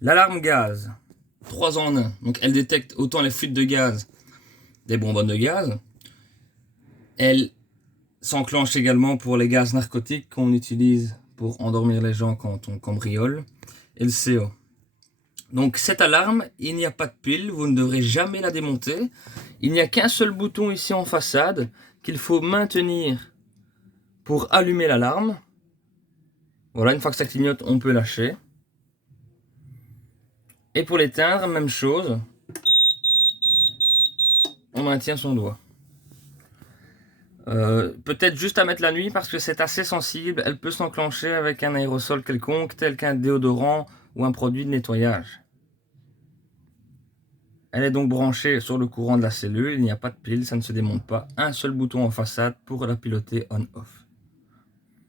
L'alarme gaz, 3 en 1. Donc elle détecte autant les fuites de gaz des bonbonnes de gaz. Elle s'enclenche également pour les gaz narcotiques qu'on utilise pour endormir les gens quand on cambriole. Et le CO. Donc cette alarme, il n'y a pas de pile, vous ne devrez jamais la démonter. Il n'y a qu'un seul bouton ici en façade qu'il faut maintenir pour allumer l'alarme. Voilà, une fois que ça clignote, on peut lâcher. Et pour l'éteindre, même chose. On maintient son doigt. Peut-être juste à mettre la nuit parce que c'est assez sensible. Elle peut s'enclencher avec un aérosol quelconque, tel qu'un déodorant ou un produit de nettoyage. Elle est donc branchée sur le courant de la cellule. Il n'y a pas de pile, ça ne se démonte pas. Un seul bouton en façade pour la piloter on-off.